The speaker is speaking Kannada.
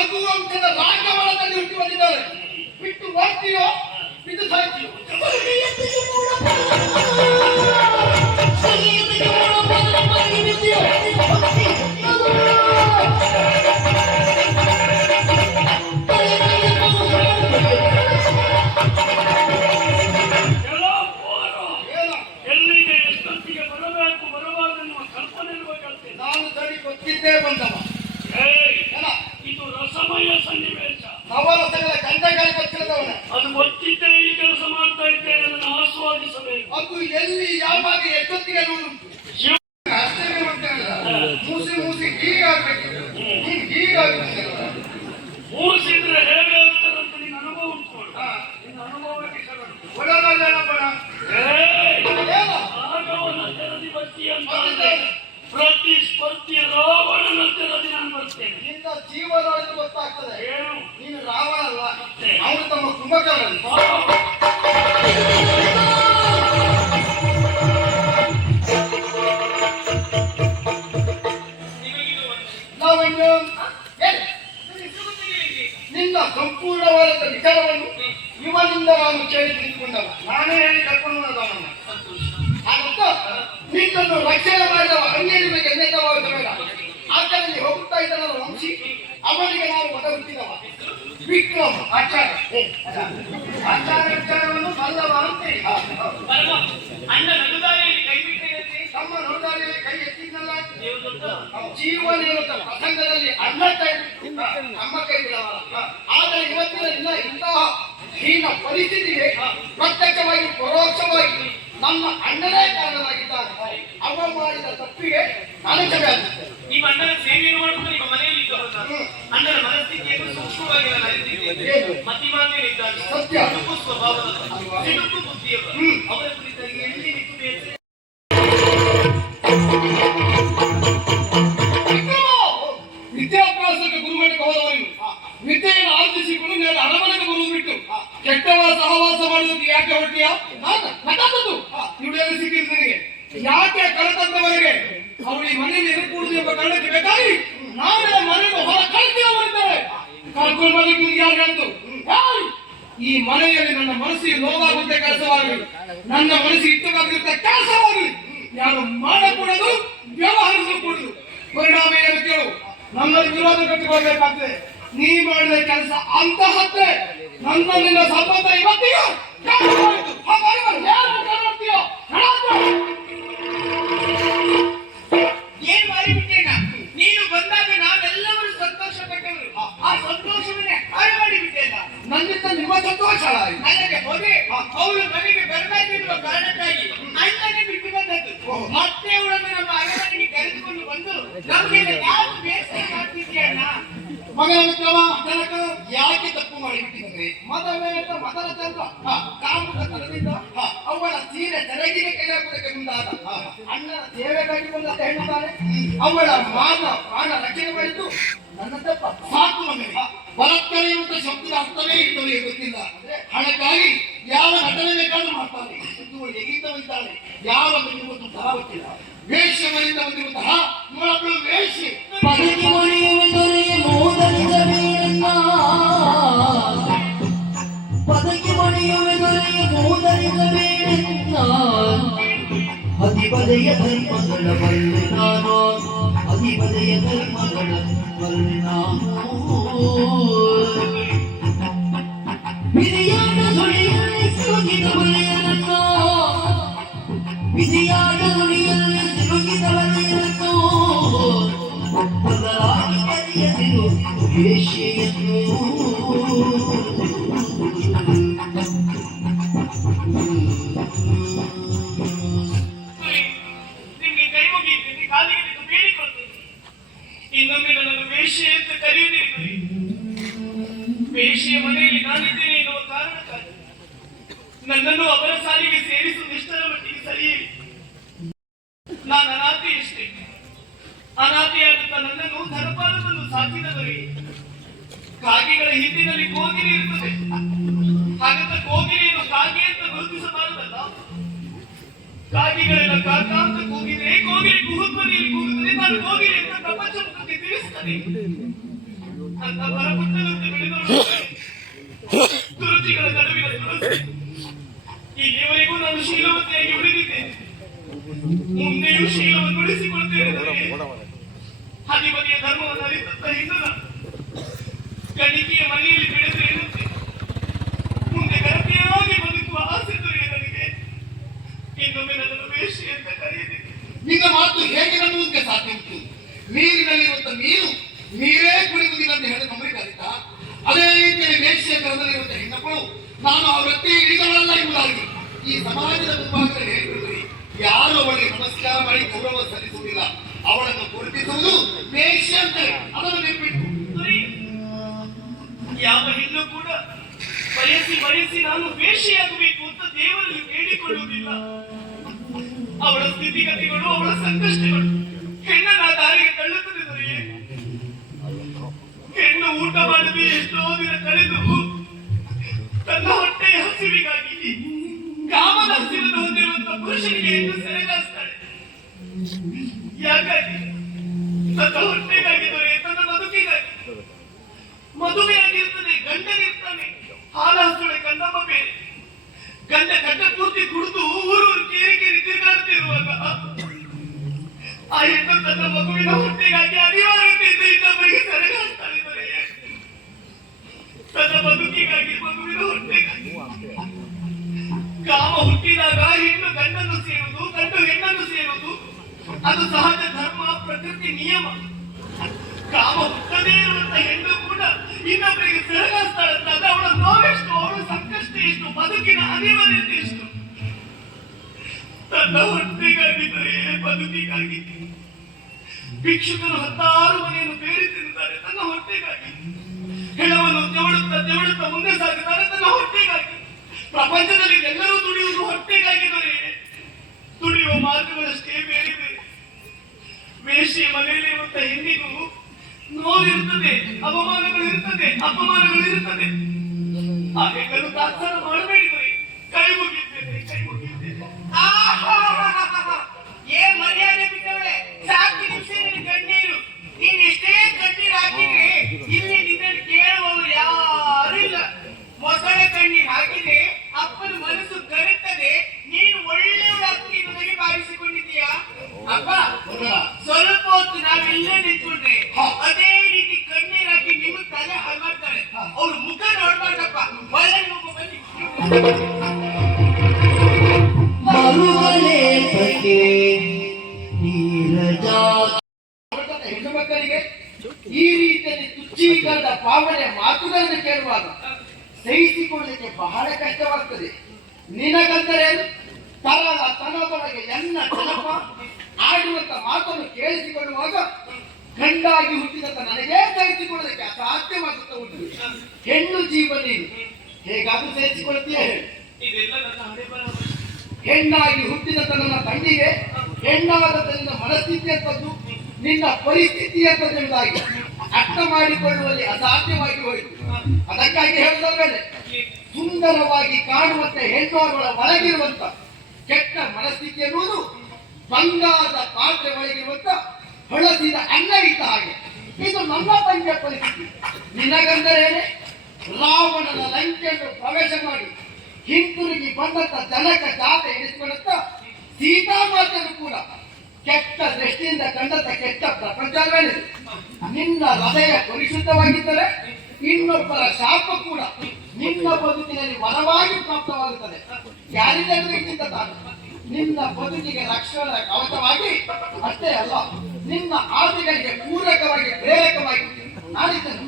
ರಘುವಂಶದ ರಾಜವಳದಲ್ಲಿ ಹುಟ್ಟಿ ಬಂದಿದ್ದಾರೆ. ಬಿಟ್ಟು ಹೋಗ್ತೀಯೋ ಬಿಟ್ಟು ಸಾಯ್ತೀಯೋ? ನಾನು ಸರಿ ಗೊತ್ತಿದ್ದೇ ಬಂದವ. ಇದು ರಸಮಯ ಸನ್ನಿವೇಶ. ನವರಸಗಳ ಗಂಟೆಗಳು ಗೊತ್ತಿಲ್ಲದವನ ಅದು ಗೊತ್ತಿದ್ದೇ ಈ ಕೆಲಸ ಮಾಡ್ತಾ ಇದ್ದೇನೆ. ಅದನ್ನು ಆಸ್ವಾದಿಸಬೇಕು. ಅದು ಎಲ್ಲಿ ಯಾವಾಗ ಎಷ್ಟೊತ್ತಿಗೆ ನೋಡುಂಟು ಮೂಸಿ ಮೂಸಿ ಹೀಗಾಗ್ಬೇಕು. ಮೂಸಿದ್ರೆ ಹೇಗೆ ಆಗ್ತದಂತ ನಿನ್ನ ಅನುಭವ ಉಂಟು. ನಿನ್ನ ಅನುಭವಕ್ಕೆ ಆಗವನ ತೆರದಿ ಬರ್ತಿ ಅಂತ ಪ್ರತಿಸ್ಪರ್ಧಿ ರಾವಣನ ತೆರದಿ ನಾನು ಬರ್ತೇನೆ. ನಿನ್ನ ಜೀವನ ಗೊತ್ತಾಗ್ತದೆ. ಏನು ನೀನು ರಾವಣ ಅಲ್ಲ, ಅವನು ತಮ್ಮ ಕುಂಭಕರ್ಣ. ನಿನ್ನ ಸಂಪೂರ್ಣವಾದ ವಿಚಾರವನ್ನು ಇವನಿಂದ ನಾನು ಕೇಳಿ ತಿಳ್ಕೊಂಡವ. ನಾನೇ ಹೇಳಿ ಕರ್ಕೊಂಡು ಅವನನ್ನ. ಹಾಗಂತ ನಿನ್ನನ್ನು ರಕ್ಷಣೆ ಮಾಡಿದವ ಅಂಗೇರಿ ಬಗ್ಗೆ ಎನ್ನೆತ್ತವಾಗಬೇಡ. ಆಚರಣೆ ಹೋಗುತ್ತಾ ಇದ್ದನಲ್ಲ ವಂಶಿ, ಅವನಿಗೆ ನಾವು ಮತ ಹುಟ್ಟಿದವ ವಿಕ್ರಮ ಆಚಾರ್ಯ. ಆಚಾರ ವಿಚಾರವನ್ನು ಬಲ್ಲವ ಅಂತೇಳಿ ಅಣ್ಣ ನಡುದಾರಿಯಲ್ಲಿ ಕೈ ಬಿಟ್ಟಿದೆ. ತಮ್ಮ ನಡುದಾರಿಯಲ್ಲಿ ಕೈ ಎತ್ತಿದ್ನಲ್ಲ, ಜೀವನ ಇರುತ್ತ ಪ್ರಸಂಗದಲ್ಲಿ ಅಣ್ಣ ಕೈ ನಮ್ಮ ಕೈ ಬಿಡವಲ್ಲ. ಆದರೆ ಇವತ್ತಿನ ಇಲ್ಲ ಇಂತಹ ಹೀನ ಪರಿಸ್ಥಿತಿಗೆ ಪ್ರತ್ಯಕ್ಷವಾಗಿ ಪರೋಕ್ಷವಾಗಿ ನಮ್ಮ ಅಣ್ಣನೇ ಕಾರಣರಾಗಿದ್ದಾರೆ. ಅವ ಮಾಡಿದ ತಪ್ಪಿಗೆ ನಾನು ಕ್ಷಮೆ ಆಗುತ್ತೇನೆ. ನಿಮ್ಮ ಅಣ್ಣನ ಸೇವೆಯನ್ನು ಮಾಡುವುದು ನಿಮ್ಮ ಮನೆಯಲ್ಲಿ ಇದ್ದವರು. ಅಣ್ಣನ ಮನಸ್ಥಿತಿಯನ್ನು ಸೂಕ್ಷ್ಮವಾಗಿ ನಾನು ಅರಿತಿದ್ದೇನೆ. ಮತಿಮಾನ್ಯರಿದ್ದಾರೆ, ಸತ್ಯ ಸ್ವಭಾವದ ಸಿಡುಕು ಬುದ್ಧಿಯವರು. ಅವರ ಕುರಿತಾಗಿ ಎಲ್ಲಿ ನಿಂತು ಬೇಸರ ವಿದ್ಯಾಭ್ಯಾಸಕ್ಕೆ ಗುರುಮಠಕ್ಕೆ ಹೋದವನು ವಿದ್ಯೆಯನ್ನು ಆರ್ಜಿಸಿಕೊಂಡು ನಾನು ಅರಮನೆಗೆ ಬರುವುದು ಬಿಟ್ಟು ಕೆಟ್ಟವರ ಸಹವಾಸ ಮಾಡುವುದಕ್ಕೆ ಯಾಕೆ ಹೊರಟಿಯ? ನಕಾದದ್ದು ಇವುಡೆಲ್ಲ ಸಿಕ್ಕಿದ್ದು ನನಗೆ. ಯಾಕೆ ಕಳೆತಂದವರೆಗೆ ಅವರು ಈ ಮನೆಯಲ್ಲಿ ಎದುರುಕೂಡುದು ಎಂಬ ಕಾರಣಕ್ಕೆ ಬೇಕಾಗಿ ನಾನೇ ಮನೆಗೆ ಹೊರ ಕಳಿಸಿದವರಿದ್ದಾರೆ. ಕರ್ಕೊಂಡು ಮನೆಗೆ ಯಾರು ಹೇಳ್ತು? ಈ ಮನೆಯಲ್ಲಿ ನನ್ನ ಮನಸ್ಸಿಗೆ ನೋವಾಗುವಂತೆ ಕೆಲಸವಾಗಲಿ, ನನ್ನ ಮನಸ್ಸಿಗೆ ಇಷ್ಟವಾಗಿರುತ್ತ ಕೆಲಸವಾಗಲಿ ಯಾರು ಮಾಡಕೂಡದು, ವ್ಯವಹರಿಸಕೂಡದು. ಪರಿಣಾಮ ಏನು ಕೇಳು? ನನ್ನಲ್ಲಿ ವಿರೋಧ ಕಟ್ಟಿಕೊಳ್ಬೇಕಾಗ್ತದೆ. ನೀ ಮಾಡಿದ ಕೆಲಸ ಅಂತಹದ್ದೇ. ನನ್ನ ನಿನ್ನ ಸಂಬಂಧ ಇವತ್ತಿಗೆ ಏನ್ ಮಾಡಿಬಿಟ್ಟೇನ? ನೀನು ಬಂದಾಗ ನಾವೆಲ್ಲರೂ ಸಂತೋಷ ಪಟ್ಟವರು. ಆ ಸಂತೋಷವನ್ನೇ ಹಾಳು ಮಾಡಿಬಿಟ್ಟೇನ. ನನ್ನಿಂದ ನಿಮ್ಮ ಸಂತೋಷ ನನಗೆ ಹೋದೆ ಅವಳು ಮನೆಗೆ ಬರಬೇಕೆನ್ನುವ ಕಾರಣಕ್ಕಾಗಿ ಅಣ್ಣನೇ ಬಿಟ್ಟು ಬಂದದ್ದು. ಮತ್ತೆ ಅವಳನ್ನು ನಮ್ಮ ಅರಮನೆಗೆ ಕರೆದುಕೊಂಡು ಬಂದು ನಮಗೆ ಯಾರು ಬೇಸರ ಮಾಡ್ತಿದ್ಯಣ್ಣ? ಮಗನ ಜನಕ ಯಾಕೆ ತಪ್ಪು ಮಾಡಿಬಿಟ್ಟಿದ್ರೆ ಮದರ ಚಂದ್ರ ಕಾಮುಕ ತನದಿಂದ ಅವಳ ಸೀರೆ ತೆರಗಿಗೆ ಕೈಯಾಗುವುದಕ್ಕೆ ಮುಂದಾದ ಅಣ್ಣನ ಸೇವೆಗಾಗಿ ಬಂದ ಹೇಳ್ತಾರೆ. ಅವಳ ಮಾನ ಪ್ರಾಣ ರಕ್ಷಣೆ ಮಾಡಿದ್ದು ನನ್ನ ತಪ್ಪ. ಸಾಕು ಮಗನಿಗೆ ಬಲತ್ಕಾರ ಇರುವಂತ ಶಬ್ದದ ಅರ್ಥವೇ ಇರ್ತದೆ ಗೊತ್ತಿಲ್ಲ. ಹಣಕ್ಕಾಗಿ ಯಾವ ನಟನೆ ಬೇಕಾದ್ರೂ ಮಾಡ್ತಾನೆ. ಎಗಿದ್ದವಿದ್ದಾಳೆ ಯಾವ ಬಂದಿರುವುದು ಸಹ ಗೊತ್ತಿಲ್ಲ. ವೇಷಗಳಿಂದ ಬಂದಿರುವಂತಹ ಇವಳೊಬ್ಬಳು ವೇಷಿ. ಪದಕ್ಕೆ ಮಣಿಯುವೆ ದೊರೆಯ ಮೂದರಿಸಬೇಡೆನ್ನ ಅಧಿಪದೆಯ ಧರ್ಮಗಳ ಬಲ್ಲೆ ನಾನು, ಅಧಿಪದೆಯ ಧರ್ಮಗಳ ಬಲ್ಲೆ ನಾನು. ವಿಧಿಯಾದ ಸುಳಿಯಲ್ಲಿ ಸಿಲುಕಿದ ಬಲೆಯರನ್ನ, ವಿಧಿಯಾದ ಸುಳಿಯಲ್ಲಿ ಸಿಲುಕಿದ ಬಲೆಯರನ್ನು ಬದಲಾಗಿ ಕರೆಯದಿರು ವೇಶ್ಯೆಯನ್ನು. ನಿಮ್ಗೆ ಕೈ ಮುಗಿಯುತ್ತೇನೆ, ಕಾಲಿಗೆ ಬಿದ್ದು ಬೇಡಿಕೊಳ್ತೇನೆ. ಇನ್ನೊಮ್ಮೆ ನನ್ನನ್ನು ವೇಶ್ಯೆ ಅಂತ ಕರೆಯುವುದಿಲ್ಲ. ವೇಶ್ಯೆಯ ಮನೆಯಲ್ಲಿ ನಾನಿದ್ದೇನೆ ಎನ್ನುವ ಕಾರಣಕ್ಕಾಗಿ ನನ್ನನ್ನು ಅವರ ಸಾಲಿಗೆ ಸೇರಿಸುವುದು ಇಷ್ಟರ ಮಟ್ಟಿಗೆ ಸರಿಯೇ. ನಾನು ಅನಾಥೆಯಷ್ಟೇ. ಅನಾಥೆಯಾಗುತ್ತಾ ನನ್ನನ್ನು ಧರ್ಮಪಾಲವನ್ನು ಸಾಕಿದವರಿಗೆ ಕಾಗೆಗಳ ಹಿಂದಿನಲ್ಲಿ ಕೋಗಿಲೆ ಇರ್ತದೆ. ಹಾಗಂತ ಕೋಗಿಲೆಯನ್ನು ಕಾಗೆ ಅಂತ ಗುರುತಿಸಬಾರದಲ್ಲ. ಕಾಗೆಗಳೆಲ್ಲ ಕಾಕ ಅಂತ ಕೂಗಿದ್ರೆ ಕೋಗಿಲೆ ಕುಹುಧ್ವನಿಯಲ್ಲಿ ಕೂಗುತ್ತದೆ. ನಾನು ಕೋಗಿಲೆ ಅಂತ ಪ್ರಪಂಚ ಮುಖಕ್ಕೆ ತಿಳಿಸ್ತದೆ. ಅಂತ ಮರಪುಟ್ಟದಂತೆ ಬೆಳೆದವಳು ದುರುಚಿಗಳ ನಡುವಿನ ತುಳಸಿ. ಇಲ್ಲಿಯವರೆಗೂ ನಾನು ಶೀಲವತೆಯಾಗಿ ಉಳಿದಿದ್ದೇನೆ, ಮುಂದೆಯೂ ಶೀಲವನ್ನು ಉಳಿಸಿಕೊಳ್ತೇನೆ. ಹದಿಬದಿಯ ಧರ್ಮವನ್ನು ಅರಿತಂತ ಹಿಂದನ ಗಣಿಕೆಯ ಮನೆಯಲ್ಲಿ ಬೆಳೆದು ಇರುತ್ತೆ. ಮುಂದೆ ಗರತಿಯಾಗಿ ಬದುಕುವ ಆಸೆ ದೊರೆಯ ನನಗೆ ಇನ್ನೊಮ್ಮೆ ನನ್ನನ್ನು ವೇಷಿ ಅಂತ ಕರೆಯಬೇಕು. ನಿನ್ನ ಮಾತು ಹೇಗೆ ನಂಬುವುದಕ್ಕೆ ಸಾಧ್ಯ ಉಂಟು? ನೀರಿನಲ್ಲಿರುವಂತ ಮೀನು ನೀರೇ ಕುಡಿಯುವುದಿಲ್ಲ ಅಂತ ಹೇಳಿ ನಮಗೆ ಕಲಿತ. ಅದೇ ರೀತಿಯಲ್ಲಿ ವೇಶ್ಯ ಕರದಲ್ಲಿರುವಂತ ಹೆಣ್ಣಪ್ಪಳು ನಾನು ಆ ವೃತ್ತಿ ಇಳಿದವಳಲ್ಲ ಎಂಬುದಾಗಿ ಈ ಸಮಾಜದ ಮುಂಭಾಗದಲ್ಲಿ ಹೇಳಿಬಿಡ್ರಿ. ಯಾರು ಅವಳಿಗೆ ನಮಸ್ಕಾರ ಮಾಡಿ ಗೌರವ ಸಲ್ಲಿಸುವುದಿಲ್ಲ. ಅವಳನ್ನು ಗುರುತಿಸುವುದು ವೇಶ್ಯ ಅಂತಾರೆ. ಅದನ್ನು ನೆನಪಿಟ್ಟು ಯಾವ ಹೆಣ್ಣು ಕೂಡ ಬಯಸಿ ನಾನು ವೇಷಿಯಾಗಬೇಕು ಅಂತ ದೇವರಲ್ಲಿ ಬೇಡಿಕೊಳ್ಳುವುದಿಲ್ಲ. ಅವಳ ಸ್ಥಿತಿಗತಿಗಳು, ಅವಳ ಸಂಕಷ್ಟಗಳು ಹೆಣ್ಣನ್ನ ದಾರಿಗೆ ತಳ್ಳುತ್ತದೆ ದೊರೆಯೇ. ಹೆಣ್ಣು ಊಟ ಮಾಡದೆ ಎಷ್ಟೋ ದಿನ ಕಳೆದು ತನ್ನ ಹೊಟ್ಟೆಯ ಹಸಿವಿಗಾಗಿ ಕಾಮದ ಹಸಿವನ್ನು ಹೊಂದಿರುವಂತಹ ಪುರುಷನಿಗೆ ಹೆಣ್ಣು ಸೆರೆಗಾಯಿಸ್ತಾಳೆ. ಯಾಕಾಗಿ? ತನ್ನ ಹೊಟ್ಟೆಗಾಗಿ ದೊರೆಯೇ, ತನ್ನ ಬದುಕಿಗಾಗಿ. ಮದುವೆಯಾಗಿರ್ತದೆ, ಗಂಡನಿರ್ತಾನೆ, ಹಾಲಾಸುಳೆ ಗಂಡಮ್ಮ ಬೇರೆ. ಗಂಡ ಗಂಡ ಪೂರ್ತಿ ಕುಡಿದು ಊರೂರು ಕೇರಿ ತಿರುಗಾಡುತ್ತಿರುವಾಗ ಆ ಹೆಣ್ಣು ತನ್ನ ಮಗುವಿನ ಹೊಟ್ಟೆಗಾಗಿ ಅನಿವಾರ್ಯತೆಯಿಂದ ಇನ್ನೊಬ್ಬರಿಗೆ ಸೆರೆಗಾಗ್ತಾಳೆ ದೊರೆಯೇ. ತನ್ನ ಬದುಕಿಗಾಗಿ, ಮಗುವಿನ ಹೊಟ್ಟೆಗಾಗಿ. ಕಾಮ ಹುಟ್ಟಿದಾಗ ಹೆಣ್ಣು ಗಂಡನ್ನು ಸೇರುವುದು, ಗಂಡು ಹೆಣ್ಣನ್ನು ಸೇರುವುದು ಅದು ಸಹಜ ಧರ್ಮ, ಪ್ರಕೃತಿ ನಿಯಮ. ಕಾಮ ಹುಟ್ಟದೇ ಇರುವಂತ ಹೆಣ್ಣು ಕೂಡ ಇನ್ನೊಬ್ಬರಿಗೆ ಸೆರೆಗಾಸ್ತಾಳಂತಾದ್ರೆ ಅವಳ ನೋವೆಷ್ಟು, ಅವಳ ಸಂಕಷ್ಟ ಎಷ್ಟು, ಬದುಕಿನ ಅನಿವಾರ್ಯತೆ ಎಷ್ಟು. ತನ್ನ ಹೊಟ್ಟೆಗಾಗಿ ದೊರೆಯೇ, ಬದುಕಿಗಾಗಿ ಭಿಕ್ಷುಕರು 16 ಮನೆಯನ್ನು ಬೇರೆ ತಿನ್ನುತ್ತಾರೆ ತನ್ನ ಹೊಟ್ಟೆಗಾಗಿ. ಹೆಣವನ್ನು ತೆವಳುತ್ತಾ ಮುಂದೆ ಸಾಗುತ್ತಾರೆ ತನ್ನ ಹೊಟ್ಟೆಗಾಗಿ. ಪ್ರಪಂಚದಲ್ಲಿ ಎಲ್ಲರೂ ದುಡಿಯುವುದು ಹೊಟ್ಟೆಗಾಗಿ ದೊರೆಯೇ. ದುಡಿಯುವ ಮಾರ್ಗಗಳಷ್ಟೇ ಬೇರೆ ಬೇರೆ. ವೇಶ್ಯೆ ಮನೆಯಲ್ಲಿರುವಂತ ಹೆಣ್ಣಿಗೂ ನೋವಿರುತ್ತದೆ, ಅಪಮಾನಗಳು ಇರುತ್ತದೆ. ಆ ಹೆಣ್ಣನ್ನು ತಾತ್ಸಾರ ಮಾಡಬೇಡಿದರೆ ಕೈ ಮುಗಿಯುತ್ತೇನೆ. ಏನ್ ಮರ್ಯಾದೆ ಬಿಟ್ಟವಳೆ, ಸಾಕು ನಿಮಿಷ ನಿನ್ನ ಕಣ್ಣೀರು. ನೀನ್ ಎಷ್ಟೇ ಕಣ್ಣೀರು ಹಾಕಿದ್ರೆ ಇಲ್ಲಿ ನಿನ್ನನ್ನು ಕೇಳುವವರು ಯಾರು ಇಲ್ಲ. ಮೊಸಳ ಕಣ್ಣೀರು ಹಾಕಿದ್ರೆ ಅಪ್ಪನ ಮನಸ್ಸು ಕರುತ್ತದೆ. ನೀನು ಒಳ್ಳೆಯವಳಾಗಿ ನನಗೆ ಭಾವಿಸಿಕೊಂಡಿದ್ದೀಯಾ? ಅಪ್ಪ, ಸ್ವಲ್ಪ ಹೊತ್ತು ನಾವೆಲ್ಲೇ ನಿಂತ್ಕೊಂಡ್ರೆ ಅದೇ ರೀತಿ ಕಣ್ಣೀರು ಹಾಕಿ ನಿಮ್ಮ ತಲೆ ಹಾಳು ಮಾಡ್ತಾರೆ. ಅವ್ರ ಮುಖ ನೋಡ್ಬಾರ್ದಪ್ಪ. ಒಳ್ಳೆ ಮುಖ ಬನ್ನಿ. ಮರುವಲೇತಕ್ಕೆ ನೀರಜ ಹೆಣ್ಣು ಮಕ್ಕಳಿಗೆ ಈ ರೀತಿಯಲ್ಲಿ ತುಚ್ಛೀಕರಣದ ಭಾವನೆ ಮಾತುಗಳನ್ನು ಕೇಳುವಾಗ ಸಹಿಸಿಕೊಳ್ಳಲಿಕ್ಕೆ ಬಹಳ ಕಷ್ಟವಾಗ್ತದೆ. ನಿನಗಂದರೆ ತರದ ತನದೊಳಗೆ ಎನ್ನ ನೆನಪ ಆಡುವಂತ ಮಾತನ್ನು ಕೇಳಿಸಿಕೊಳ್ಳುವಾಗ ಗಂಡಾಗಿ ಹುಟ್ಟಿದಂತ ನನಗೇ ಸಹಿಸಿಕೊಳ್ಳಲಿಕ್ಕೆ ಅಸಾಧ್ಯವಾಗುತ್ತಾ ಉಂಟು. ಹೆಣ್ಣು ಜೀವ ನೀನು ಹೇಗಾದ್ರೂ ಸಹಿಸಿಕೊಳ್ತೀಯ ಹೇಳು. ಇದೆಲ್ಲ ನನ್ನ ಹಣೆ ಬರಹ. ಹೆಣ್ಣಾಗಿ ಹುಟ್ಟಿದಂತ ನನ್ನ ತಂಗಿಗೆ ಹೆಣ್ಣಾದ ನಿನ್ನ ಮನಸ್ಥಿತಿ ಅಂತದ್ದು, ನಿನ್ನ ಪರಿಸ್ಥಿತಿ ಅಂತದ್ದಾಗಿ ಅರ್ಥ ಮಾಡಿಕೊಳ್ಳುವಲ್ಲಿ ಅಸಾಧ್ಯವಾಗಿ ಹೋಯಿತು. ಅದಕ್ಕಾಗಿ ಹೇಳಿದವರೇ, ಸುಂದರವಾಗಿ ಕಾಣುವಂತೆ ಹೆಣ್ಣುಗಳ ಒಳಗಿರುವಂತ ಕೆಟ್ಟ ಮನಸ್ಥಿತಿ ಎನ್ನುವುದು ಬಂಗಾರದ ಪಾತ್ರೆ ಒಳಗಿರುವಂತ ಹೊಳಸಿದ ಅನ್ನ ಇದ್ದ ಹಾಗೆ. ಇದು ನನ್ನ ತಂಗಿಯ ಪರಿಸ್ಥಿತಿ. ನಿನಗಂದರೇನೆ ರಾವಣನ ಲಂಕೆಯನ್ನು ಪ್ರವೇಶ ಮಾಡಿ ಹಿಂತಿರುಗಿ ಬಂದಂತ ಜನಕ ಜಾತ ಎನಿಸಿಕೊಳ್ಳುತ್ತ ಸೀತಾಮಾತೆಯನ್ನು ಕೂಡ ಕೆಟ್ಟ ದೃಷ್ಟಿಯಿಂದ ಕಂಡಂತ ಕೆಟ್ಟ ಪ್ರಪಂಚವೇನಿದೆ. ನಿನ್ನ ಹೃದಯ ಪರಿಶುದ್ಧವಾಗಿದ್ದರೆ ಇನ್ನೊಬ್ಬರ ಶಾಪ ಕೂಡ ನಿನ್ನ ಬದುಕಿನಲ್ಲಿ ವರವಾಗಿ ಪ್ರಾಪ್ತವಾಗುತ್ತದೆ. ಯಾರಿಗಿಂತ ತಾನು ನಿನ್ನ ಬದುಕಿಗೆ ರಕ್ಷಣೆ ಕವಚವಾಗಿ ಅಷ್ಟೇ ಅಲ್ಲ, ನಿನ್ನ ಆಸೆಗಳಿಗೆ ಪೂರಕವಾಗಿ ಪ್ರೇರಕವಾಗಿ ನಾನಿದ್ದೇನೆ.